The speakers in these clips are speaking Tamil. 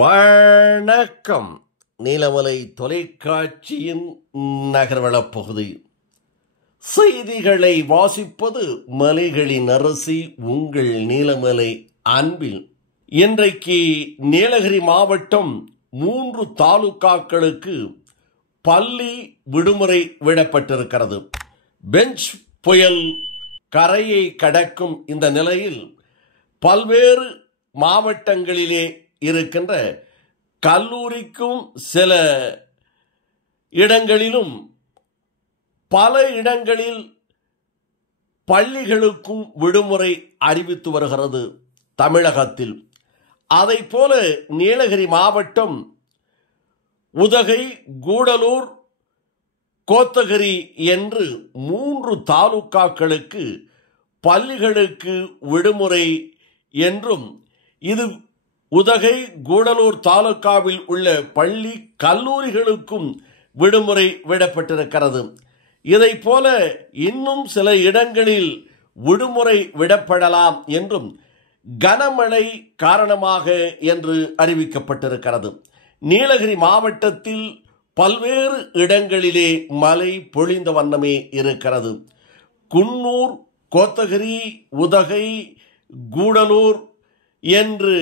வணக்கம். நீலமலை தொலைக்காட்சியின் நகர்வளப் பகுதி செய்திகளை வாசிப்பது மலைகளின் அரசி உங்கள் நீலமலை அன்பில். இன்றைக்கு நீலகிரி மாவட்டம் 3 தாலுகாக்களுக்கு பள்ளி விடுமுறை விடப்பட்டிருக்கிறது. பெஞ்ச் புயல் கரையை கடக்கும் இந்த நிலையில் பல்வேறு மாவட்டங்களிலே இருக்கின்ற கல்லூரிக்கும் சில இடங்களிலும் பல இடங்களில் பள்ளிகளுக்கும் விடுமுறை அறிவித்து வருகிறது தமிழகத்தில். அதைப்போல நீலகிரி மாவட்டம் உதகை, கூடலூர், கோத்தகிரி என்று 3 தாலுகாக்களுக்கு பள்ளிகளுக்கு விடுமுறை என்றும், இது உதகை, கூடலூர் தாலுகாவில் உள்ள பள்ளி கல்லூரிகளுக்கும் விடுமுறை விடப்பட்டிருக்கிறது. இதை போல இன்னும் சில இடங்களில் விடுமுறை விடப்படலாம் என்றும் கனமழை காரணமாக என்று அறிவிக்கப்பட்டிருக்கிறது. நீலகிரி மாவட்டத்தில் பல்வேறு இடங்களிலே மழை பொழிந்த வண்ணமே இருக்கிறது. குன்னூர், கோத்தகிரி, உதகை, கூடலூர் என்று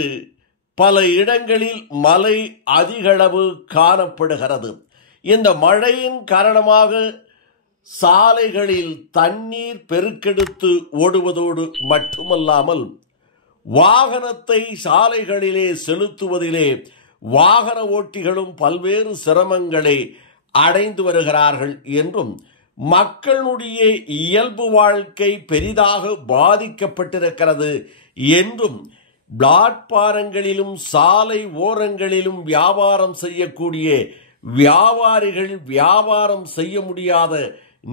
பல இடங்களில் மழை அதிகளவு காணப்படுகிறது. இந்த மழையின் காரணமாக சாலைகளில் தண்ணீர் பெருக்கெடுத்து ஓடுவதோடு மட்டுமல்லாமல் வாகனத்தை சாலைகளிலே செலுத்துவதிலே வாகன ஓட்டிகளும் பல்வேறு சிரமங்களை அடைந்து வருகிறார்கள் என்றும், மக்களுடைய இயல்பு வாழ்க்கை பெரிதாக பாதிக்கப்பட்டிருக்கிறது என்றும், பிளாட்பாரங்களிலும் சாலை ஓரங்களிலும் வியாபாரம் செய்யக்கூடிய வியாபாரிகள் வியாபாரம் செய்ய முடியாத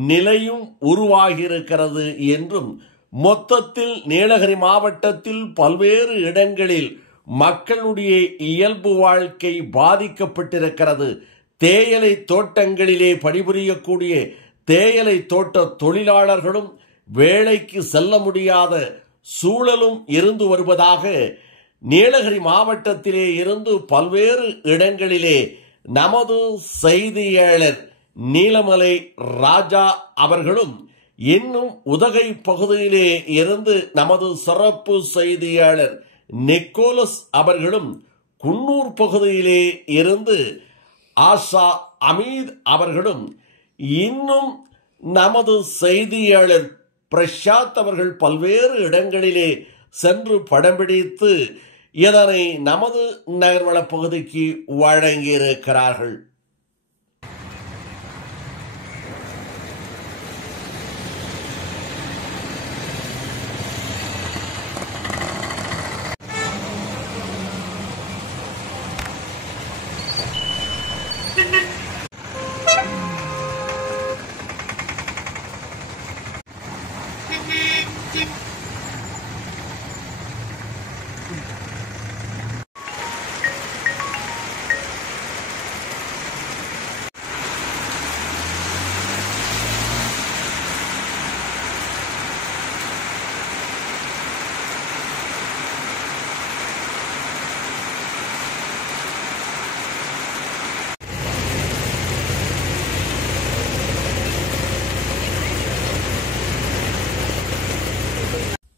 நிலையும் உருவாகியிருக்கிறது என்றும், மொத்தத்தில் நீலகிரி மாவட்டத்தில் பல்வேறு இடங்களில் மக்களுடைய இயல்பு வாழ்க்கை பாதிக்கப்பட்டிருக்கிறது. தேயிலை தோட்டங்களிலே பணிபுரியக்கூடிய தேயிலை தோட்ட தொழிலாளர்களும் வேலைக்கு செல்ல முடியாத சூழலும் இருந்து வருவதாக நீலகிரி மாவட்டத்திலே இருந்து பல்வேறு இடங்களிலே நமது செய்தியாளர் நீலமலை ராஜா அவர்களும், இன்னும் உதகை பகுதியிலே இருந்து நமது சிறப்பு செய்தியாளர் நிக்கோலஸ் அவர்களும், குன்னூர் பகுதியிலே இருந்து ஆஷா அமீத் அவர்களும், இன்னும் நமது செய்தியாளர் பிரசாத் அவர்கள் பல்வேறு இடங்களிலே சென்று படம் பிடித்து இதனை நமது நகர்வள பகுதிக்கு வழங்கியிருக்கிறார்கள்.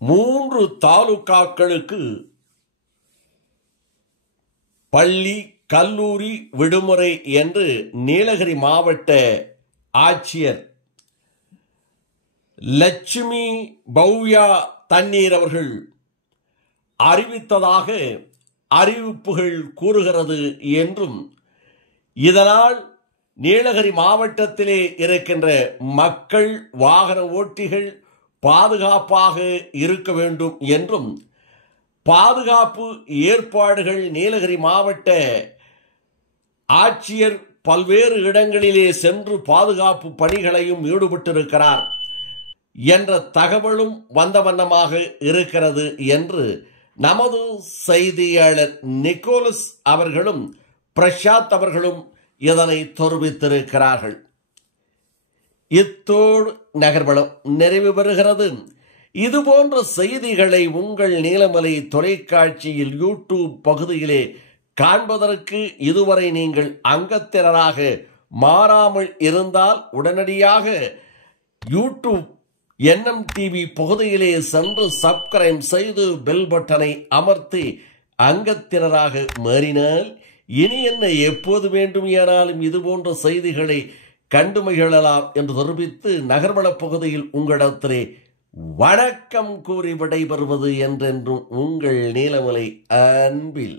மூன்று தாலுகாக்களுக்கு பள்ளி கல்லூரி விடுமுறை என்று நீலகிரி மாவட்ட ஆட்சியர் லட்சுமி பவ்யா தண்ணீர் அவர்கள் அறிவித்ததாக அறிவிப்புகள் கூறுகிறது என்றும், இதனால் நீலகிரி மாவட்டத்திலே இருக்கின்ற மக்கள், வாகன ஓட்டிகள் பாதுகாப்பாக இருக்க வேண்டும் என்றும், பாதுகாப்பு ஏற்பாடுகள் நீலகிரி மாவட்ட ஆட்சியர் பல்வேறு இடங்களிலே சென்று பாதுகாப்பு பணிகளையும் ஈடுபட்டிருக்கிறார் என்ற தகவலும் வந்த வண்ணமாக இருக்கிறது என்று நமது செய்தியாளர் நிக்கோலஸ் அவர்களும் பிரசாத் அவர்களும் இதனை தெரிவித்திருக்கிறார்கள். இத்தோடு நகர்வளம் நிறைவு பெறுகிறது. இதுபோன்ற செய்திகளை உங்கள் நீலமலை தொலைக்காட்சியில் யூடியூப் பகுதியிலே காண்பதற்கு இதுவரை நீங்கள் அங்கத்தினராக மாறாமல் இருந்தால் உடனடியாக யூடியூப் NMTV பகுதியிலே சென்று சப்ஸ்கிரைப் செய்து பெல் பட்டனை அமர்த்தி அங்கத்தினராக மாறினால் இனி என்ன எப்போது வேண்டுமானாலும் இதுபோன்ற செய்திகளை கண்டு மகிழலாம் என்று தெரிவித்து நகர்வள பகுதியில் உங்களிடத்திலே வணக்கம் கூறி விடைபெறுவது என்றென்றும் உங்கள் நீலமலை அன்பில்.